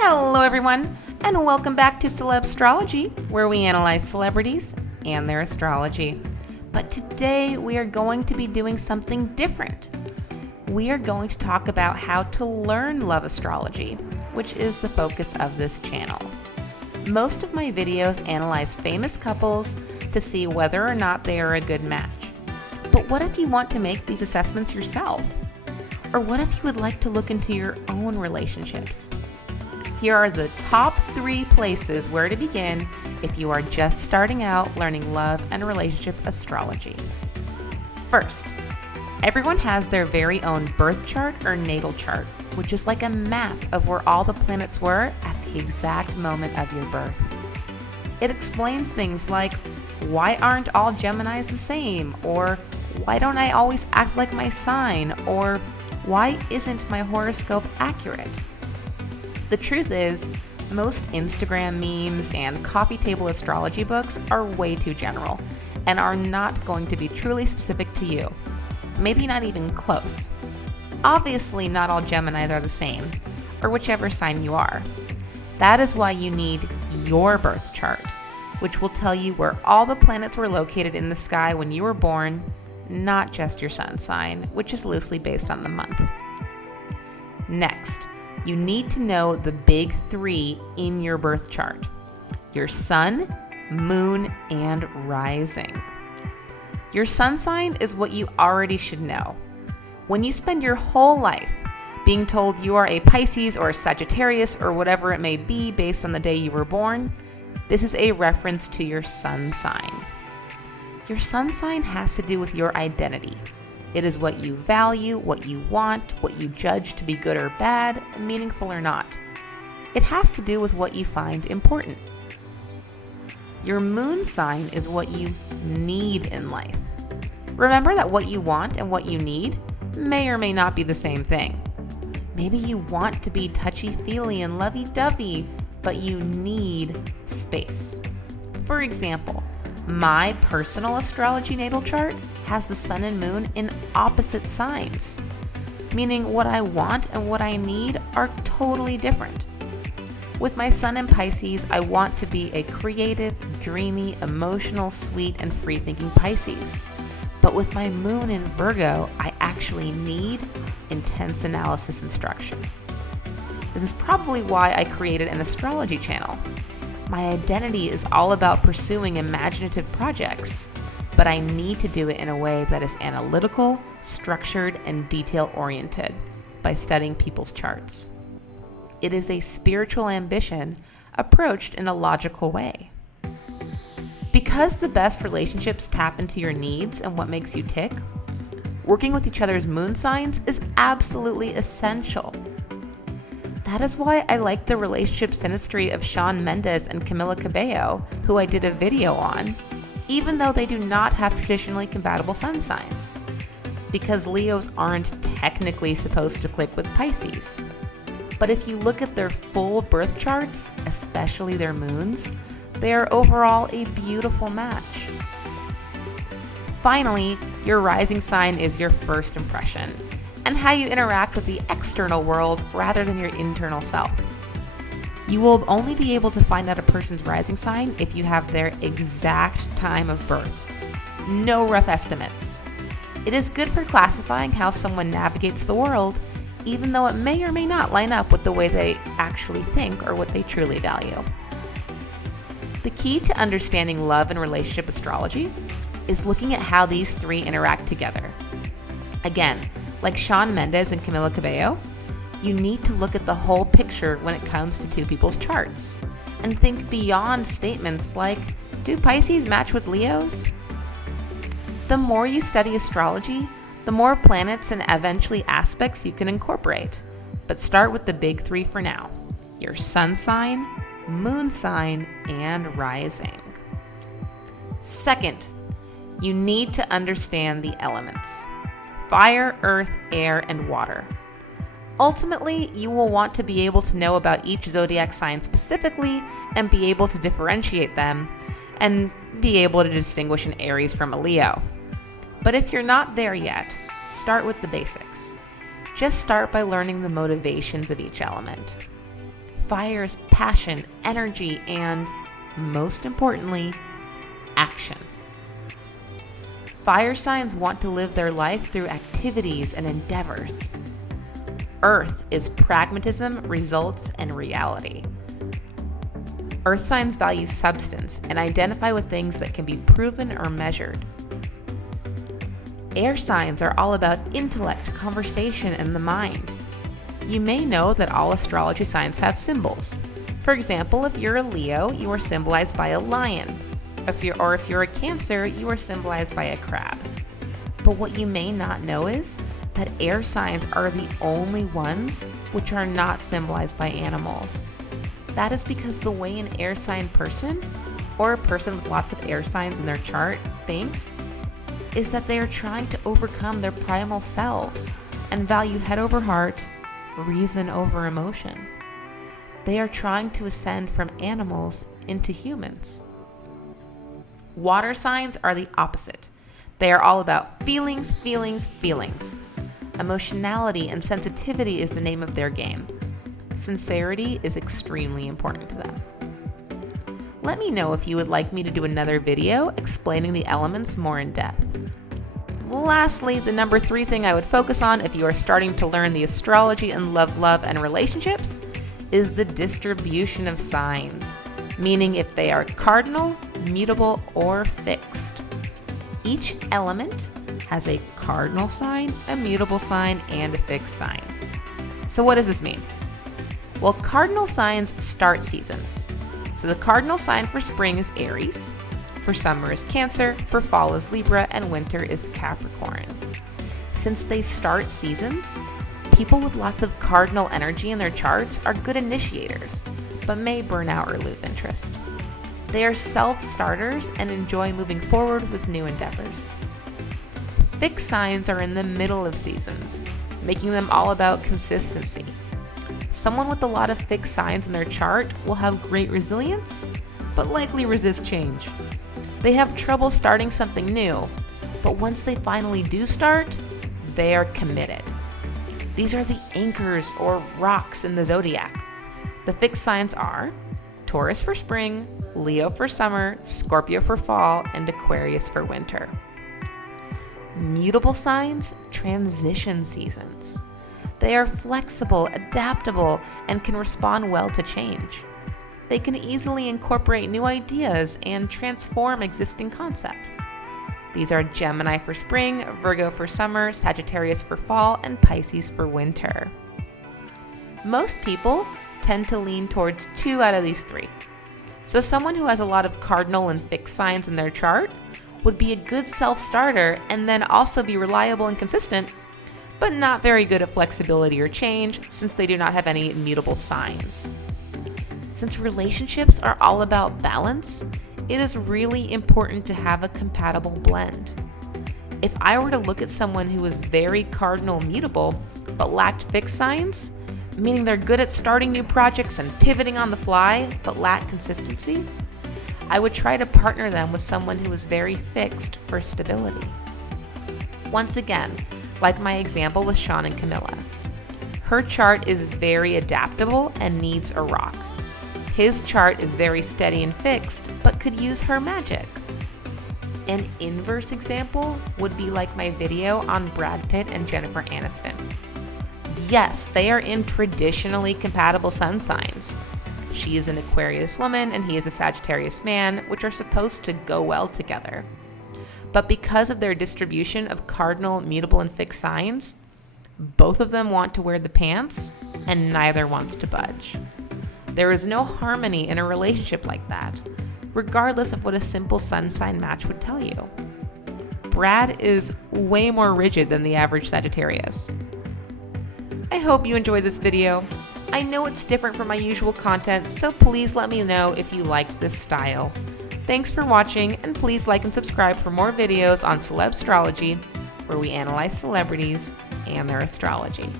Hello everyone, and welcome back to celebstrology, where we analyze celebrities and their astrology. But today we are going to be doing something different. We are going to talk about how to learn love astrology, which is the focus of this channel. Most of my videos analyze famous couples to see whether or not they are a good match. But what if you want to make these assessments yourself? Or what if you would like to look into your own relationships? Here are the top 3 places where to begin if you are just starting out learning love and relationship astrology. First, everyone has their very own birth chart or natal chart, which is like a map of where all the planets were at the exact moment of your birth. It explains things like, why aren't all Geminis the same? Or why don't I always act like my sign? Or why isn't my horoscope accurate? The truth is, most Instagram memes and coffee table astrology books are way too general and are not going to be truly specific to you. Maybe not even close. Obviously, not all Geminis are the same, or whichever sign you are. That is why you need your birth chart, which will tell you where all the planets were located in the sky when you were born, not just your sun sign, which is loosely based on the month. Next, you need to know the big 3 in your birth chart: your sun, moon, and rising. Your sun sign is what you already should know. When you spend your whole life being told you are a Pisces or a Sagittarius or whatever it may be based on the day you were born, this is a reference to your sun sign. Your sun sign has to do with your identity. It is what you value, what you want, what you judge to be good or bad, meaningful or not. It has to do with what you find important. Your moon sign is what you need in life. Remember that what you want and what you need may or may not be the same thing. Maybe you want to be touchy-feely and lovey-dovey, but you need space. For example, my personal astrology natal chart has the sun and moon in opposite signs, meaning what I want and what I need are totally different. With my sun in Pisces, I want to be a creative, dreamy, emotional, sweet, and free-thinking Pisces. But with my moon in Virgo, I actually need intense analysis and structure. This is probably why I created an astrology channel. My identity is all about pursuing imaginative projects, but I need to do it in a way that is analytical, structured, and detail-oriented by studying people's charts. It is a spiritual ambition approached in a logical way. Because the best relationships tap into your needs and what makes you tick, working with each other's moon signs is absolutely essential. That is why I like the relationship synastry of Shawn Mendes and Camila Cabello, who I did a video on, even though they do not have traditionally compatible sun signs, because Leos aren't technically supposed to click with Pisces. But if you look at their full birth charts, especially their moons, they are overall a beautiful match. Finally, your rising sign is your first impression, and how you interact with the external world rather than your internal self. You will only be able to find out a person's rising sign if you have their exact time of birth. No rough estimates. It is good for classifying how someone navigates the world, even though it may or may not line up with the way they actually think or what they truly value. The key to understanding love and relationship astrology is looking at how these 3 interact together. Again, like Shawn Mendes and Camila Cabello, you need to look at the whole picture when it comes to 2 people's charts and think beyond statements like, do Pisces match with Leos? The more you study astrology, the more planets and eventually aspects you can incorporate. But start with the big 3 for now: your sun sign, moon sign, and rising. Second, you need to understand the elements: fire, earth, air, and water. Ultimately, you will want to be able to know about each zodiac sign specifically and be able to differentiate them and be able to distinguish an Aries from a Leo. But if you're not there yet, start with the basics. Just start by learning the motivations of each element. inspires passion, energy, and, most importantly, action. Fire signs want to live their life through activities and endeavors. Earth is pragmatism, results, and reality. Earth signs value substance and identify with things that can be proven or measured. Air signs are all about intellect, conversation, and the mind. You may know that all astrology signs have symbols. For example, if you're a Leo, you are symbolized by a lion. If you're a Cancer, you are symbolized by a crab. But what you may not know is that air signs are the only ones which are not symbolized by animals. That is because the way an air sign person, or a person with lots of air signs in their chart, thinks is that they are trying to overcome their primal selves and value head over heart, reason over emotion. They are trying to ascend from animals into humans. Water signs are the opposite. They are all about feelings, feelings, feelings. Emotionality and sensitivity is the name of their game. Sincerity is extremely important to them. Let me know if you would like me to do another video explaining the elements more in depth. Lastly, the number 3 thing I would focus on if you are starting to learn the astrology and love, and relationships is the distribution of signs, meaning if they are cardinal, mutable, or fixed. Each element has a cardinal sign, a mutable sign, and a fixed sign. So what does this mean? Well, cardinal signs start seasons. So the cardinal sign for spring is Aries, for summer is Cancer, for fall is Libra, and winter is Capricorn. Since they start seasons, people with lots of cardinal energy in their charts are good initiators, but may burn out or lose interest. They are self-starters and enjoy moving forward with new endeavors. Fixed signs are in the middle of seasons, making them all about consistency. Someone with a lot of fixed signs in their chart will have great resilience, but likely resist change. They have trouble starting something new, but once they finally do start, they are committed. These are the anchors or rocks in the zodiac. The fixed signs are Taurus for spring, Leo for summer, Scorpio for fall, and Aquarius for winter. Mutable signs transition seasons. They are flexible, adaptable, and can respond well to change. They can easily incorporate new ideas and transform existing concepts. These are Gemini for spring, Virgo for summer, Sagittarius for fall, and Pisces for winter. Most people tend to lean towards 2 out of these 3. So someone who has a lot of cardinal and fixed signs in their chart would be a good self-starter and then also be reliable and consistent, but not very good at flexibility or change since they do not have any mutable signs. Since relationships are all about balance, it is really important to have a compatible blend. If I were to look at someone who is very cardinal mutable but lacked fixed signs, meaning they're good at starting new projects and pivoting on the fly but lack consistency, I would try to partner them with someone who is very fixed for stability. Once again, like my example with Sean and Camilla. Her chart is very adaptable and needs a rock. His chart is very steady and fixed, but could use her magic. An inverse example would be like my video on Brad Pitt and Jennifer Aniston. Yes, they are in traditionally compatible sun signs. She is an Aquarius woman and he is a Sagittarius man, which are supposed to go well together. But because of their distribution of cardinal, mutable, and fixed signs, both of them want to wear the pants and neither wants to budge. There is no harmony in a relationship like that, regardless of what a simple sun sign match would tell you. Brad is way more rigid than the average Sagittarius. I hope you enjoyed this video. I know it's different from my usual content, so please let me know if you liked this style. Thanks for watching, and please like and subscribe for more videos on celebstrology, where we analyze celebrities and their astrology.